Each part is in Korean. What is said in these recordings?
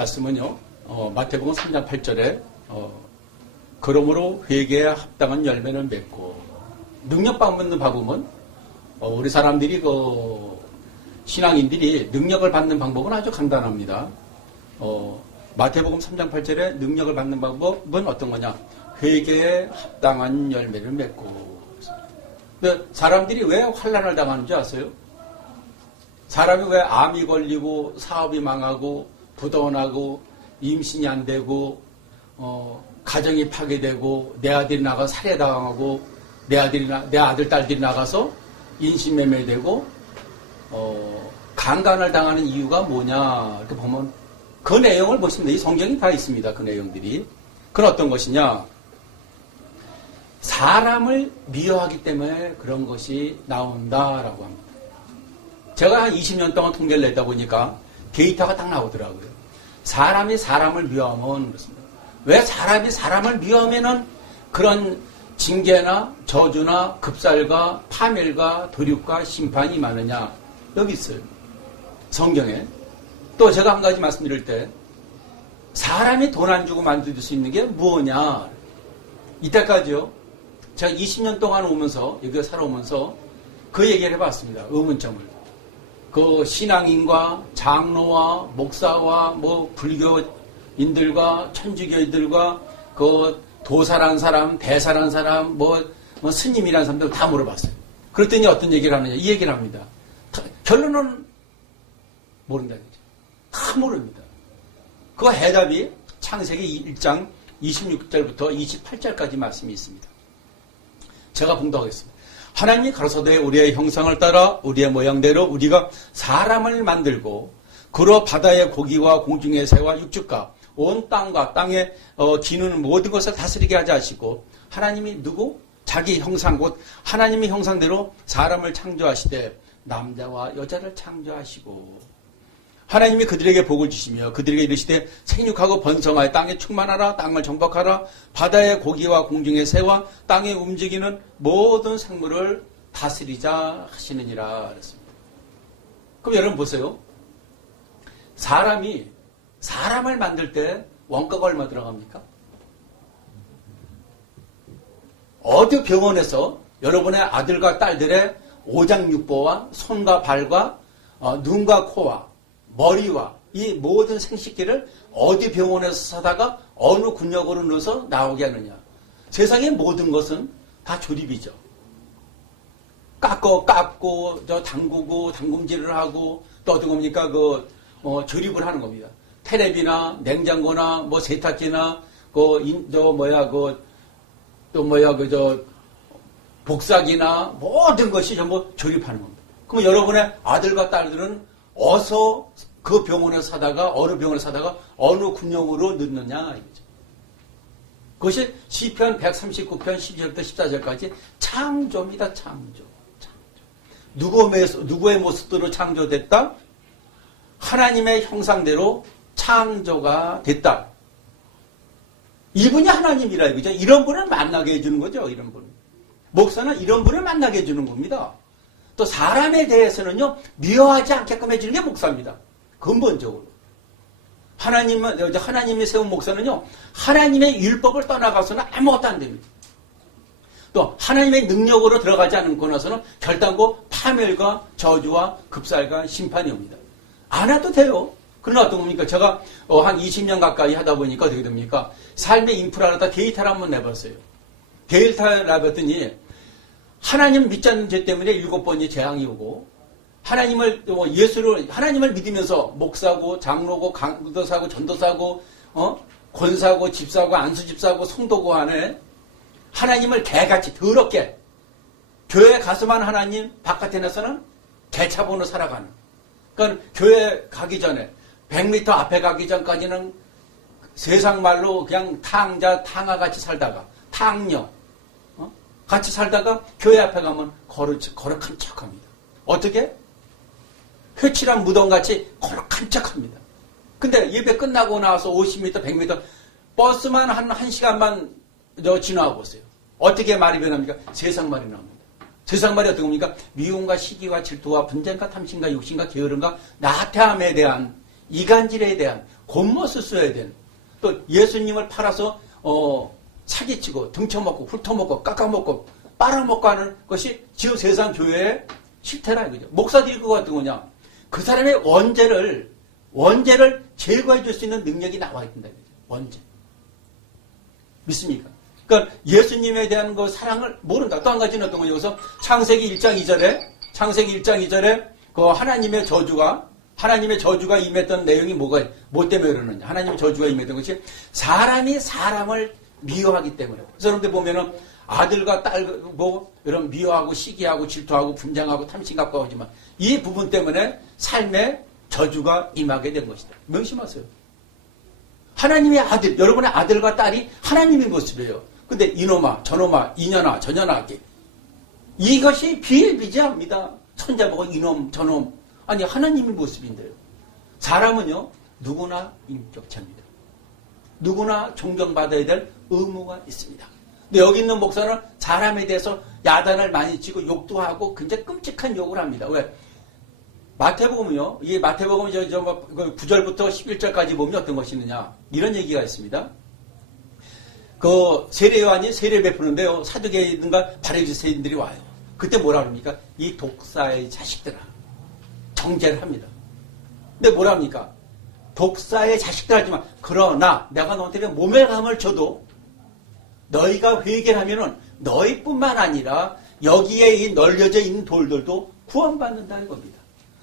말씀은요, 마태복음 3장 8절에, 그러므로 회개에 합당한 열매를 맺고, 능력 받는 방법은, 우리 사람들이 신앙인들이 능력을 받는 방법은 아주 간단합니다. 마태복음 3장 8절에 능력을 받는 방법은 어떤 거냐? 회개에 합당한 열매를 맺고. 근데 사람들이 왜 환난을 당하는 줄 아세요? 사람이 왜 암이 걸리고 사업이 망하고 부도가 나고 임신이 안 되고 가정이 파괴되고 내 아들이 나가 살해당하고 내 아들 딸들이 나가서 인신매매되고 강간을 당하는 이유가 뭐냐 이렇게 보면 그 내용을 보시면 이 성경이 다 있습니다. 그 내용들이. 그건 어떤 것이냐? 사람을 미워하기 때문에 그런 것이 나온다라고 합니다. 제가 한 20년 동안 통계를 냈다 보니까 데이터가 딱 나오더라고요. 사람이 사람을 미워하면 그렇습니다. 왜 사람이 사람을 미워하면은 그런 징계나 저주나 급살과 파멸과 도륙과 심판이 많으냐? 여기 있어요. 성경에. 또 제가 한 가지 말씀드릴 때 사람이 돈 안 주고 만들 수 있는 게 뭐냐? 이때까지요. 제가 20년 동안 오면서 여기 살아오면서 그 얘기를 해봤습니다. 의문점을. 그 신앙인과 장로와 목사와 뭐 불교인들과 천주교인들과 그 도사란 사람, 대사란 사람, 뭐 스님이란 사람들 다 물어봤어요. 그랬더니 어떤 얘기를 하느냐? 이 얘기를 합니다. 결론은 모른다. 다 모릅니다. 그 해답이 창세기 1장 26절부터 28절까지 말씀이 있습니다. 제가 봉독하겠습니다. 하나님이 가로사대 우리의 형상을 따라 우리의 모양대로 우리가 사람을 만들고 그로 바다의 고기와 공중의 새와 육축과 온 땅과 땅에 기는 모든 것을 다스리게 하자 하시고 하나님이 누구? 자기 형상 곧 하나님의 형상대로 사람을 창조하시되 남자와 여자를 창조하시고 하나님이 그들에게 복을 주시며 그들에게 이르시되 생육하고 번성하여 땅에 충만하라 땅을 정복하라 바다의 고기와 공중의 새와 땅에 움직이는 모든 생물을 다스리자 하시느니라 그랬습니다. 그럼 여러분 보세요. 사람이 사람을 만들 때 원가가 얼마 들어갑니까? 어디 병원에서 여러분의 아들과 딸들의 오장육부와 손과 발과 눈과 코와 머리와 이 모든 생식기를 어디 병원에서 사다가 어느 군역으로 넣어서 나오게 하느냐. 세상의 모든 것은 다 조립이죠. 깎고 담그고 담금질을 하고 또 어떤 겁니까? 조립을 하는 겁니다. 테레비나 냉장고나 세탁기나 복사기나 모든 것이 전부 조립하는 겁니다. 그럼 여러분의 아들과 딸들은 어서 그 병원에 사다가 어느 병원에 사다가 어느 군용으로 넣느냐 이거죠. 그것이 시편 139편 12절부터 14절까지 창조입니다. 창조. 누구의 모습대로 창조됐다? 하나님의 형상대로 창조가 됐다. 이분이 하나님이라 이거죠. 이런 분을 만나게 해주는 거죠. 이런 분. 목사는 이런 분을 만나게 해주는 겁니다. 또 사람에 대해서는요, 미워하지 않게끔 해주는 게 목사입니다. 근본적으로. 하나님이 세운 목사는요, 하나님의 율법을 떠나가서는 아무것도 안 됩니다. 또, 하나님의 능력으로 들어가지 않고 나서는 결단코 파멸과 저주와 급살과 심판이 옵니다. 안 해도 돼요. 그러나 어떤 겁니까? 제가 한 20년 가까이 하다 보니까 어떻게 됩니까? 삶의 인프라를 다 데이터를 한번 내봤어요. 데이터를 내봤더니, 하나님 믿지 않는 죄 때문에 7번이 재앙이 오고 하나님을 믿으면서 목사고 장로고 강도사고 전도사고 권사고 집사고 안수집사고 성도고 안에 하나님을 개같이 더럽게 교회 가서만 하나님 바깥에 나서는 개차본으로 살아가는 그러니까 교회 가기 전에 100m 앞에 가기 전까지는 세상 말로 그냥 탕아같이 살다가 탕녀 같이 살다가 교회 앞에 가면 거룩한 척합니다. 어떻게? 회칠한 무덤같이 거룩한 척합니다. 근데 예배 끝나고 나와서 50m, 100m 버스만 한 1시간만 지나와 보세요. 어떻게 말이 변합니까? 세상 말이 나옵니다. 세상 말이 어떤 겁니까? 미움과 시기와 질투와 분쟁과 탐심과 욕심과 게으름과 나태함에 대한 이간질에 대한 곤멋을 써야 되는, 또 예수님을 팔아서 사기치고 등쳐먹고 훑어먹고 깎아먹고 빨아먹고 하는 것이 지금 세상 교회의 실태라 이거죠. 목사들이 그거 같은 거냐? 그 사람의 원죄를 제거해 줄 수 있는 능력이 나와 있다. 원죄. 믿습니까? 그러니까 예수님에 대한 그 사랑을 모른다. 또 한 가지는 어떤 거냐? 여기서 창세기 1장 2절에 그 하나님의 저주가 임했던 내용이 뭐 때문에 그러느냐? 하나님의 저주가 임했던 것이 사람이 사람을 미워하기 때문에. 그래서 여러분들 보면은 아들과 딸 뭐 이런 미워하고 시기하고 질투하고 분쟁하고 탐심 갖고 하지만 이 부분 때문에 삶에 저주가 임하게 된 것이다. 명심하세요. 하나님의 아들, 여러분의 아들과 딸이 하나님의 모습이에요. 근데 이놈아, 저놈아, 이년아, 저년아, 이것이 비일비재합니다. 손자보고 이놈, 저놈. 아니, 하나님의 모습인데요. 사람은요, 누구나 인격체입니다. 누구나 존경받아야 될 의무가 있습니다. 근데 여기 있는 목사는 사람에 대해서 야단을 많이 치고 욕도 하고 굉장히 끔찍한 욕을 합니다. 왜? 마태복음은요, 이 마태복음 9절부터 11절까지 보면 어떤 것이 있느냐. 이런 얘기가 있습니다. 그 세례 요한이 세례 베푸는데요, 사두개인과 바리새인들이 와요. 그때 뭐라 그럽니까? 이 독사의 자식들아. 정죄를 합니다. 근데 뭐라 합니까? 독사의 자식들 하지만, 그러나 내가 너한테 몸의 감을 줘도 너희가 회개를 하면은 너희뿐만 아니라 여기에 이 널려져 있는 돌들도 구원받는다는 겁니다.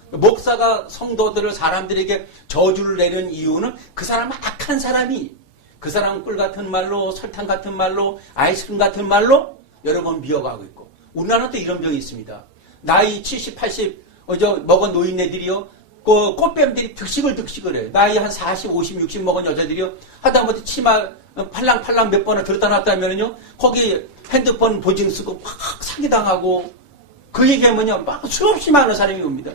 목사가 성도들을 사람들에게 저주를 내는 이유는 그 사람은 악한 사람이, 그 사람은 꿀 같은 말로, 설탕 같은 말로, 아이스크림 같은 말로 여러분 미워가고 있고, 우리나라는 또 이런 병이 있습니다. 나이 70, 80 먹은 노인네들이요, 그 꽃뱀들이 득식을 해요. 나이 한 40, 50, 60 먹은 여자들이요, 하다못해 치마 팔랑팔랑 몇 번을 들었다 놨다 하면은요, 거기 핸드폰 보증 쓰고 막 사기당하고, 그 얘기하면요, 막 수없이 많은 사람이 옵니다.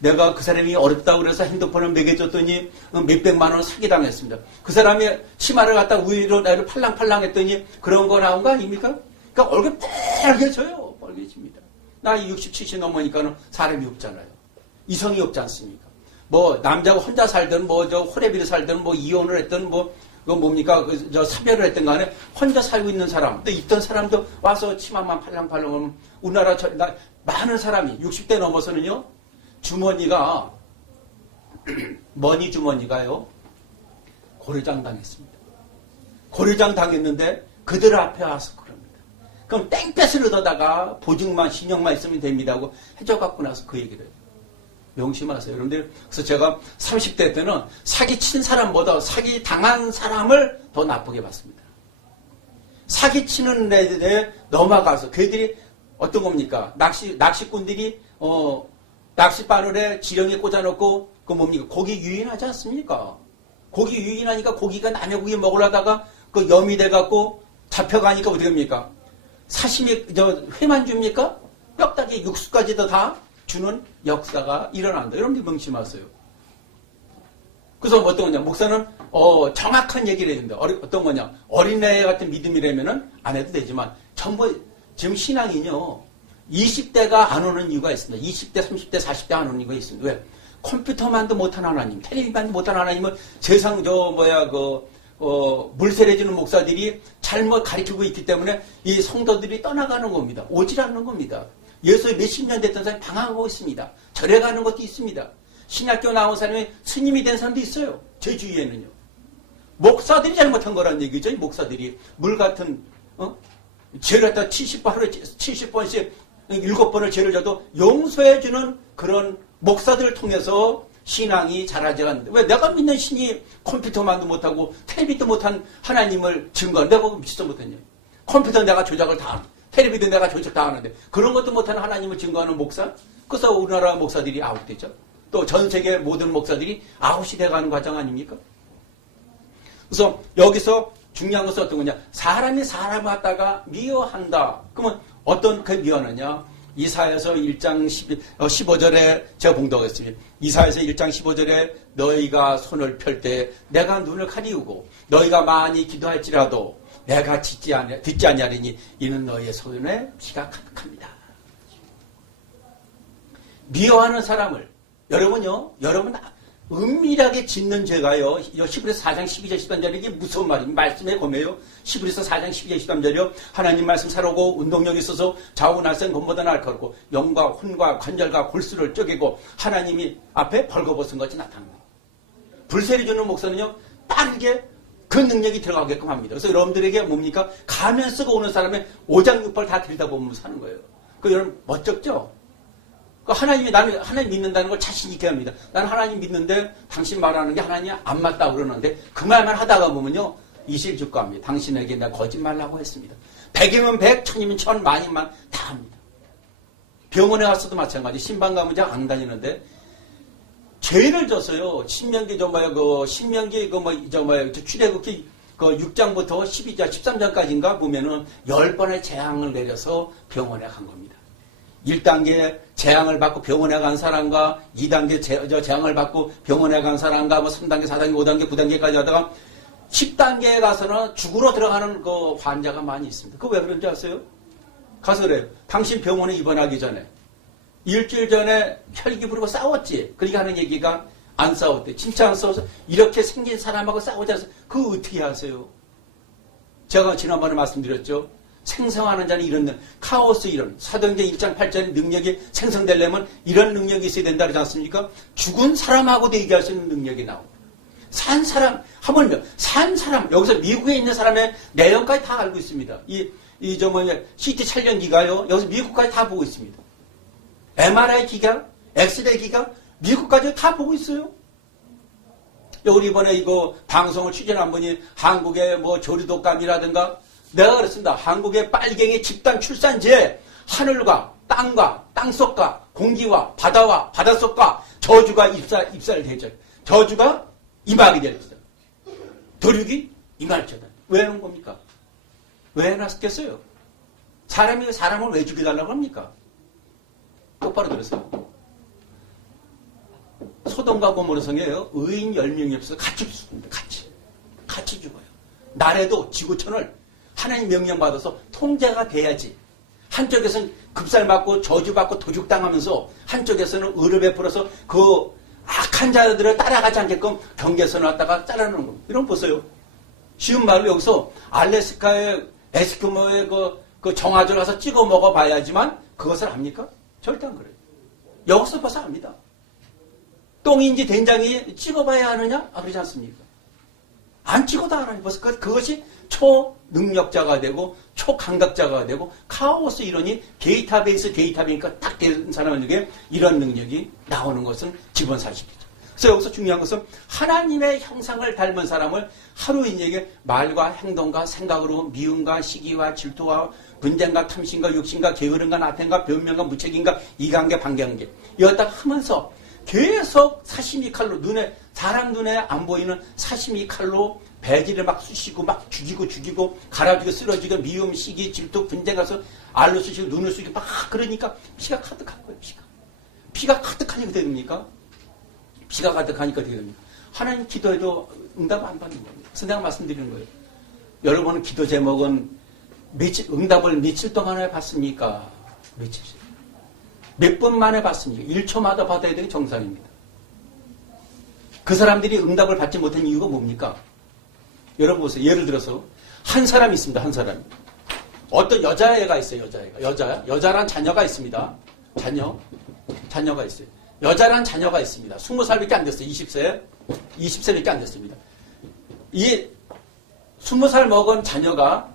내가 그 사람이 어렵다고 그래서 핸드폰을 먹여줬더니 몇백만 원 사기당했습니다. 그 사람이 치마를 갖다 위로 나를 팔랑팔랑 했더니 그런 거 나온 거 아닙니까? 그러니까 얼굴 빨개져요. 빨개집니다. 나이 60, 70 넘으니까는 사람이 없잖아요. 이성이 없지 않습니까? 뭐 남자가 혼자 살든 뭐 저 호래비를 살든 뭐 이혼을 했든 뭐 그 뭡니까 저 사별을 했든 간에 혼자 살고 있는 사람, 또 있던 사람도 와서 치마만 팔랑팔랑 하면 우리나라 많은 사람이 60대 넘어서는요, 주머니가 머니 주머니가요 고려장 당했습니다. 고려장 당했는데 그들 앞에 와서 그럽니다. 그럼 땡볕을 얻어다가 보증만 신용만 있으면 됩니다 하고 해줘갖고 나서 그 얘기를 해요. 명심하세요. 여러분들. 그래서 제가 30대 때는 사기친 사람보다 사기 당한 사람을 더 나쁘게 봤습니다. 사기치는 애들에 넘어가서 그들이 어떤 겁니까? 낚시꾼들이 낚싯바늘에 지렁이 꽂아놓고 그 뭡니까? 고기 유인하지 않습니까? 고기 유인하니까 고기가 남의 고기 먹으려다가 그 염이 돼갖고 잡혀가니까 어떻게 합니까? 사시미 회만 줍니까? 뼈다귀 육수까지도 다 주는 역사가 일어난다. 여러분들 명심하세요. 그래서 어떤 거냐? 목사는 정확한 얘기를 해야 된다. 어떤 거냐? 어린애 같은 믿음이라면은 안 해도 되지만 전부 지금 신앙이요. 20대가 안 오는 이유가 있습니다. 20대, 30대, 40대 안 오는 이유가 있습니다. 왜? 컴퓨터만도 못한 하나님, 텔레비만도 못한 하나님을 세상 물세례주는 목사들이 잘못 가르치고 있기 때문에 이 성도들이 떠나가는 겁니다. 오질 않는 겁니다. 예수의 몇십 년 됐던 사람이 방황하고 있습니다. 절에 가는 것도 있습니다. 신학교 나온 사람이 스님이 된 사람도 있어요. 제 주위에는요. 목사들이 잘못한 거란 얘기죠. 이 목사들이 물 같은 죄를 갖다 70번씩 7번을 죄를 져도 용서해주는 그런 목사들을 통해서 신앙이 자라지 않는데, 왜 내가 믿는 신이 컴퓨터만도 못하고 텔레비도 못한 하나님을 증거하는, 내가 보고 미치도 못했냐. 컴퓨터 내가 조작을 다 하는, 텔레비도 내가 조작 다 하는데 그런 것도 못하는 하나님을 증거하는 목사? 그래서 우리나라 목사들이 아웃되죠. 또 전 세계 모든 목사들이 아웃이 돼가는 과정 아닙니까? 그래서 여기서 중요한 것은 어떤 거냐? 사람이 사람을 갖다가 미워한다. 그러면 어떤 그 미워하느냐? 이사야서 1장 15절에 제가 봉독하겠습니다. 이사야서 1장 15절에 너희가 손을 펼 때 내가 눈을 가리우고 너희가 많이 기도할지라도 내가 듣지 아니하리니 이는 너희의 손에 피가 가득합니다. 미워하는 사람을 여러분 은밀하게 짓는 죄가요. 히브리서 4장 12절 13절이 이게 무서운 말입니다. 말씀에 검해요. 히브리서 4장 12절 13절이요. 하나님 말씀 사로고 운동력이 있어서 좌우 날쌘 것보다 날카롭고 영과 혼과 관절과 골수를 쪼개고 하나님이 앞에 벌거벗은 것이 나타납니다. 불세리 주는 목사는요. 빠르게 그 능력이 들어가게끔 합니다. 그래서 여러분들에게 뭡니까? 가면 쓰고 오는 사람의 오장육벌 다 들여다보면서 사는 거예요. 그 여러분 멋쩍죠? 하나님이 나는 하나님 믿는다는 걸 자신 있게 합니다. 나는 하나님 믿는데 당신 말하는 게 하나님이 안 맞다고 그러는데 그 말만 하다가 보면요. 이실직고합니다. 당신에게 내가 거짓말하고 했습니다. 100이면 100, 1000이면 1000, 만이면 다 합니다. 병원에 갔어도 마찬가지. 신방 가면 안 다니는데 죄를 져서요. 신명기 출애굽기 6장부터 12장, 13장까지인가 보면은 10번의 재앙을 내려서 병원에 간 겁니다. 1단계 재앙을 받고 병원에 간 사람과 2단계 재앙을 받고 병원에 간 사람과 3단계, 4단계, 5단계, 9단계까지 하다가 10단계에 가서는 죽으러 들어가는 그 환자가 많이 있습니다. 그거 왜 그런지 아세요? 가서 그래요. 당신 병원에 입원하기 전에 일주일 전에 혈기 부르고 싸웠지. 그러니까 하는 얘기가 안 싸웠대. 진짜 안 싸워서 이렇게 생긴 사람하고 싸우지 않아서 그거 어떻게 하세요? 제가 지난번에 말씀드렸죠. 생성하는 자는 이런 카오스 이런 사도행전 1장 8절의 능력이 생성되려면 이런 능력이 있어야 된다 그러지 않습니까? 죽은 사람하고도 얘기할 수 있는 능력이 나옵니다. 산 사람 하물며 산 사람 여기서 미국에 있는 사람의 내용까지 다 알고 있습니다. CT 촬영기가요 여기서 미국까지 다 보고 있습니다. MRI 기가 엑스레이 기가 미국까지 다 보고 있어요. 우리 이번에 이거 방송을 취재한 분이 한국의 조류독감이라든가 내가 그랬습니다. 한국의 빨갱이 집단 출산지에 하늘과 땅과 땅속과 공기와 바다와 바닷속과 저주가 입살되죠. 저주가 임하게 되었어요. 도륙이 임할 처다. 왜 해놓은 겁니까? 왜 해놨겠어요? 사람이 사람을 왜 죽여달라고 합니까? 똑바로 들으세요. 소돔과 고모라 성에요. 의인 10명이 없어서 같이 죽습니다. 같이 죽어요. 나라도 지구촌을 하나님 명령받아서 통제가 돼야지. 한쪽에서는 급살맞고 저주받고 도죽당하면서 한쪽에서는 의를 베풀어서 그 악한 자들을 따라가지 않게끔 경계선을 갖다가 잘라놓는 겁니다. 이런 거 보세요. 쉬운 말로 여기서 알래스카의 에스키모의 그 정화조를 가서 찍어 먹어봐야지만 그것을 압니까? 절대 안 그래요. 여기서 봐서 압니다. 똥인지 된장이 찍어봐야 하느냐? 그러지 않습니까? 안 찍어도 알아요. 벌써 그것이 초능력자가 되고 초감각자가 되고 카오스 이론이 데이터베이스니까 딱 된 사람에게 이런 능력이 나오는 것은 기본사실이죠. 그래서 여기서 중요한 것은 하나님의 형상을 닮은 사람을 하루 인에게 말과 행동과 생각으로 미움과 시기와 질투와 분쟁과 탐심과 욕심과 게으름과 나태함과 변명과 무책임과 이관계 반경계 이었다 하면서 계속 사시미 칼로 사람 눈에 안 보이는 사시미 칼로 배지를 막 쑤시고 막 죽이고 갈아주고 쓰러지고 미움, 시기, 질투, 분쟁 가서 알로 쑤시고 눈을 쑤시고 막 그러니까 피가 가득한 거예요. 피가 가득하니까 어떻게 됩니까? 피가 가득하니까 어떻게 됩니까? 하나님 기도해도 응답 안 받는 겁니다. 그래서 내가 말씀드리는 거예요. 여러분 기도 제목은 응답을 며칠 동안에 받습니까? 며칠? 몇 분 만에 받습니까? 1초마다 받아야 되는 정상입니다. 그 사람들이 응답을 받지 못한 이유가 뭡니까? 여러분 보세요. 예를 들어서 한 사람이 있습니다. 한 사람이. 어떤 여자애가 있어요. 여자란 자녀가 있습니다. 자녀가 있어요. 여자란 자녀가 있습니다. 20살밖에 안 됐어요. 20세밖에 안 됐습니다. 이 20살 먹은 자녀가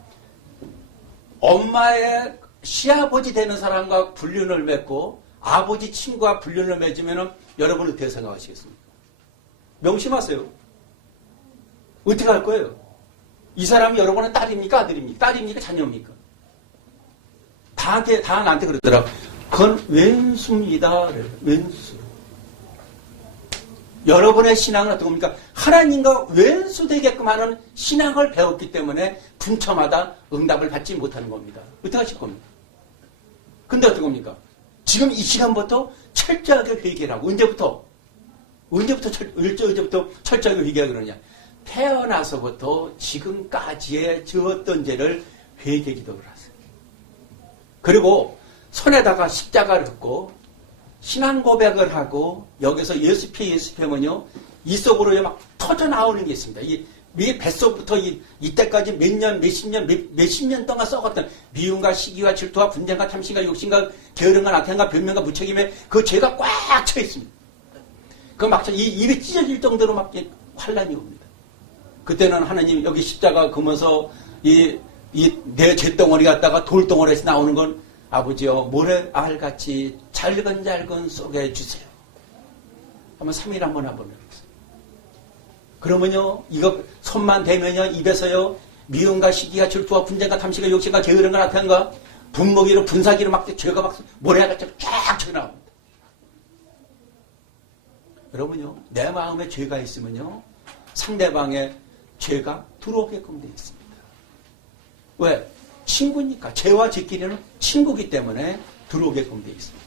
엄마의 시아버지 되는 사람과 불륜을 맺고 아버지 친구와 불륜을 맺으면 여러분은 어떻게 생각하시겠습니까? 명심하세요. 어떻게 할 거예요? 이 사람이 여러분은 딸입니까? 아들입니까? 딸입니까? 자녀입니까? 다 나한테 그러더라. 그건 왼수입니다. 왼수. 여러분의 신앙은 어떻게 봅니까? 하나님과 왼수되게끔 하는 신앙을 배웠기 때문에 분처마다 응답을 받지 못하는 겁니다. 어떻게 하실 겁니까? 근데 어떻게 겁니까? 지금 이 시간부터 철저하게 회개하고 언제부터 철저하게 회개하고 그러냐? 태어나서부터 지금까지의 지었던 죄를 회개 기도를 하세요. 그리고 손에다가 십자가를 긋고 신앙 고백을 하고 여기서 예수피하면요 이 속으로 막 터져 나오는 게 있습니다. 이 뱃속부터 이때까지 몇 년, 몇십 년, 몇십 년 동안 썩었던 미움과 시기와 질투와 분쟁과 탐심과 욕심과 게으름과 낙행과 변명과 무책임에 그 죄가 꽉 차 있습니다. 그 막 입이 찢어질 정도로 막 환란이 옵니다. 그때는 하나님 여기 십자가 그면서 내 죄덩어리 갖다가 돌덩어리에서 나오는 건 아버지여 모래알같이 잘근잘근 쏘게 해주세요. 한번 3일 한번 해보면 그러면요 이거 손만 대면요 입에서요 미움과 시기가 질투와 분쟁과 탐심과 욕심과 게으름과 나타난가 분먹이로 분사기로 막 죄가 막 모래알같이 쫙 쳐나옵니다. 여러분요 내 마음에 죄가 있으면요 상대방의 죄가 들어오게끔 되어 있습니다. 왜? 친구니까. 죄와 죄끼리는 친구기 때문에 들어오게끔 되어 있습니다.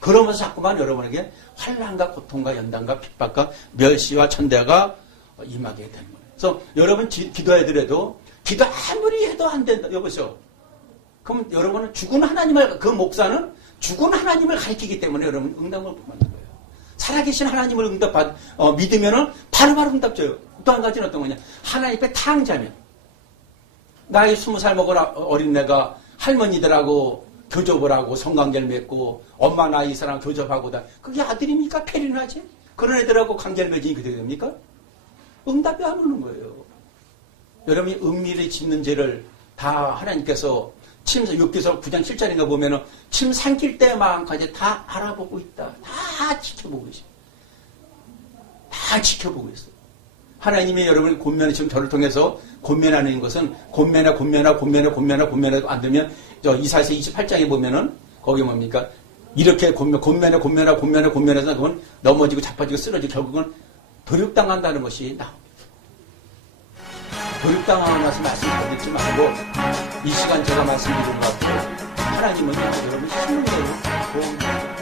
그러면서 자꾸만 여러분에게 환난과 고통과 연단과 핍박과 멸시와 천대가 임하게 되는 거예요. 그래서 여러분 기도해드려도 기도 아무리 해도 안 된다. 여보세요. 그럼 여러분은 죽은 하나님을 그 목사는 죽은 하나님을 가리키기 때문에 여러분 응답을 못 받는 거예요. 살아계신 하나님을 믿으면은 바로바로 응답 줘요. 또 한 가지는 어떤 거냐. 하나님 앞에 탕자면 나이 20살 먹은 어린애가 할머니들하고 교접을 하고 성관계를 맺고 엄마 나이 사람 교접하고 다 그게 아들입니까? 폐륜하지? 그런 애들하고 관계를 맺으니 그렇게 됩니까? 응답이 안 오는 거예요. 여러분이 은밀히 짓는 죄를 다 하나님께서 욥기서 9장 7절인가 보면은 침 삼킬 때만까지 다 알아보고 있다. 다 지켜보고 있어요. 다 지켜보고 있어요. 하나님이 여러분을 권면하시면 저를 통해서 권면하는 것은 권면해도 안 되면 이사야서 28장에 보면은 거기 뭡니까? 이렇게 권면해서 그건 넘어지고 자빠지고 쓰러지고 결국은 도륙당한다는 것이 나옵니다. 도륙당하는 말씀 더 듣지 말고 이 시간 제가 말씀드린 것 같아요. 하나님은 여러분 신문대로 도움을